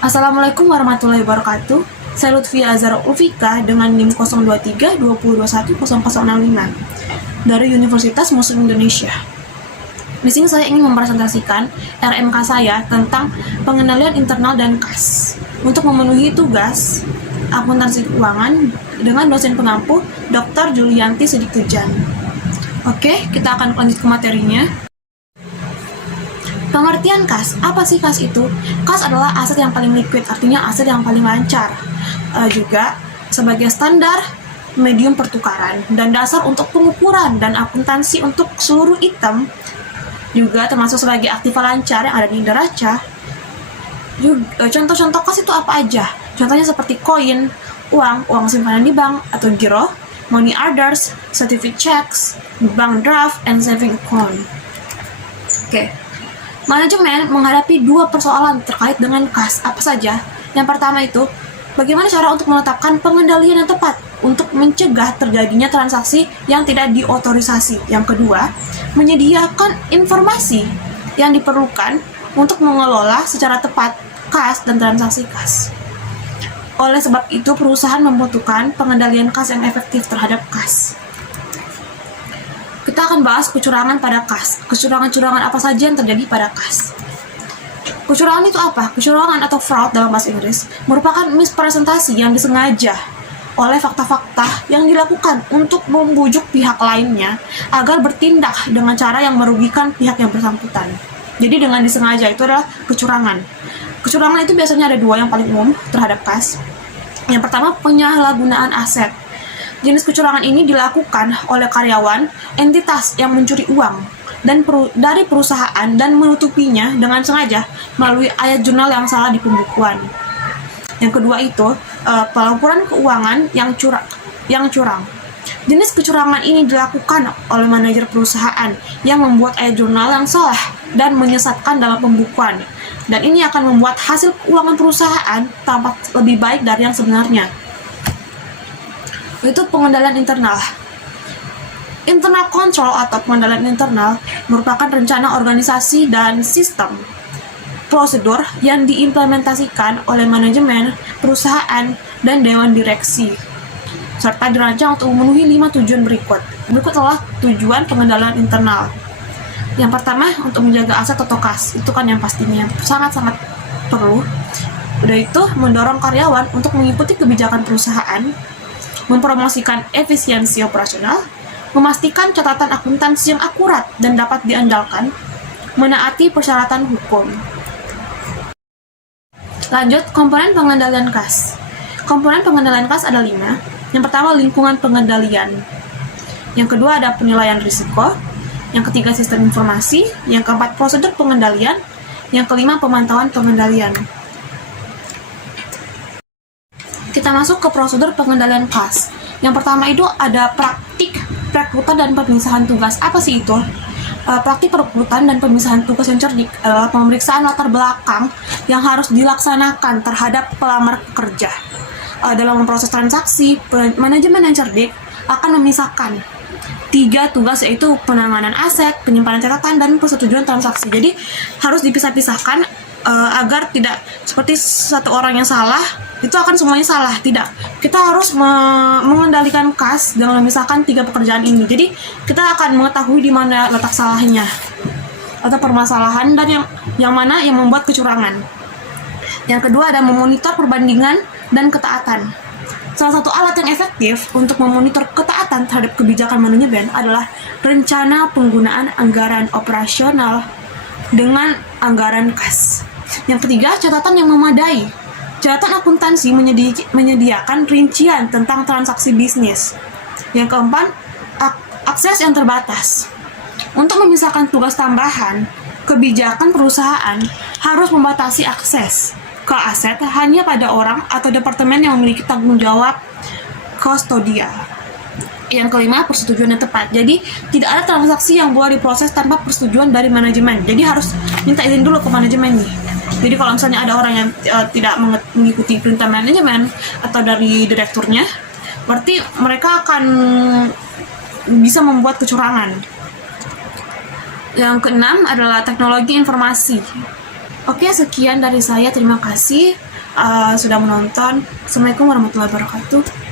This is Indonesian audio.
Assalamualaikum warahmatullahi wabarakatuh. Saya Lutfia Azhar Ulfika dengan NIM 023 2021 0065 dari Universitas Muslim Indonesia. Di sini saya ingin mempresentasikan RMK saya tentang pengendalian internal dan kas untuk memenuhi tugas akuntansi keuangan dengan dosen pengampu Dr. Julianti Sidiktujan. Oke, kita akan lanjut ke materinya. Pengertian kas, apa sih kas itu? Kas adalah aset yang paling liquid, artinya aset yang paling lancar. Juga sebagai standar medium pertukaran dan dasar untuk pengukuran dan akuntansi untuk seluruh item, juga termasuk sebagai aktiva lancar yang ada di neraca. Contoh-contoh kas itu apa aja? Contohnya seperti koin, uang simpanan di bank atau giro, money orders, certificate checks, bank draft, and saving account. Oke. Manajemen menghadapi dua persoalan terkait dengan kas. Apa saja? Yang pertama itu, bagaimana cara untuk menetapkan pengendalian yang tepat untuk mencegah terjadinya transaksi yang tidak diotorisasi. Yang kedua, menyediakan informasi yang diperlukan untuk mengelola secara tepat kas dan transaksi kas. Oleh sebab itu, perusahaan membutuhkan pengendalian kas yang efektif terhadap kas. Kita akan bahas kecurangan pada kas. Kecurangan-curangan apa saja yang terjadi pada kas? Kecurangan itu apa? Kecurangan atau fraud dalam bahasa Inggris merupakan mispresentasi yang disengaja oleh fakta-fakta yang dilakukan untuk membujuk pihak lainnya agar bertindak dengan cara yang merugikan pihak yang bersangkutan. Jadi dengan disengaja itu adalah kecurangan. Kecurangan itu biasanya ada dua yang paling umum terhadap kas. Yang pertama, penyalahgunaan aset. Jenis kecurangan ini dilakukan oleh karyawan, entitas yang mencuri uang dari perusahaan dan menutupinya dengan sengaja melalui ayat jurnal yang salah di pembukuan. Yang kedua itu, pelaporan keuangan yang curang. Jenis kecurangan ini dilakukan oleh manajer perusahaan yang membuat ayat jurnal yang salah dan menyesatkan dalam pembukuan. Dan ini akan membuat hasil keuangan perusahaan tampak lebih baik dari yang sebenarnya. Itu pengendalian internal. Internal control atau pengendalian internal merupakan rencana organisasi dan sistem prosedur yang diimplementasikan oleh manajemen, perusahaan, dan dewan direksi, serta dirancang untuk memenuhi 5 tujuan berikut. Berikut adalah tujuan pengendalian internal. Yang pertama, untuk menjaga aset atau kas. Itu kan yang pastinya sangat-sangat perlu. Udah itu, mendorong karyawan untuk mengikuti kebijakan perusahaan, mempromosikan efisiensi operasional, memastikan catatan akuntansi yang akurat dan dapat diandalkan, menaati persyaratan hukum. Lanjut, komponen pengendalian kas. Komponen pengendalian kas ada 5. Yang pertama, lingkungan pengendalian. Yang kedua, ada penilaian risiko. Yang ketiga, sistem informasi. Yang keempat, prosedur pengendalian. Yang kelima, pemantauan pengendalian. Kita masuk ke prosedur pengendalian kas. Yang pertama itu ada praktik perekrutan dan pemisahan tugas. Apa sih itu? Praktik perekrutan dan pemisahan tugas yang cerdik adalah pemeriksaan latar belakang yang harus dilaksanakan terhadap pelamar pekerja. Dalam memproses transaksi, manajemen yang cerdik akan memisahkan 3 tugas, yaitu penanganan aset, penyimpanan catatan, dan persetujuan transaksi. Jadi harus dipisah-pisahkan agar tidak seperti satu orang yang salah itu akan semuanya salah. Tidak, kita harus mengendalikan kas dengan memisahkan 3 pekerjaan ini. Jadi kita akan mengetahui di mana letak salahnya atau permasalahan dan yang mana yang membuat kecurangan. Yang kedua ada memonitor perbandingan dan ketaatan. Salah satu alat yang efektif untuk memonitor ketaatan terhadap kebijakan manajemen adalah rencana penggunaan anggaran operasional dengan anggaran kas. Yang ketiga, catatan yang memadai. Catatan akuntansi menyediakan rincian tentang transaksi bisnis. Yang keempat, akses yang terbatas. Untuk memisahkan tugas tambahan, kebijakan perusahaan harus membatasi akses ke aset hanya pada orang atau departemen yang memiliki tanggung jawab kustodia. Yang kelima, persetujuan yang tepat. Jadi, tidak ada transaksi yang boleh diproses tanpa persetujuan dari manajemen. Jadi, harus minta izin dulu ke manajemen nih. Jadi, kalau misalnya ada orang yang tidak mengikuti perintah manajemen atau dari direkturnya, berarti mereka akan bisa membuat kecurangan. Yang keenam adalah teknologi informasi. Oke, sekian dari saya. Terima kasih. sudah menonton. Assalamualaikum warahmatullahi wabarakatuh.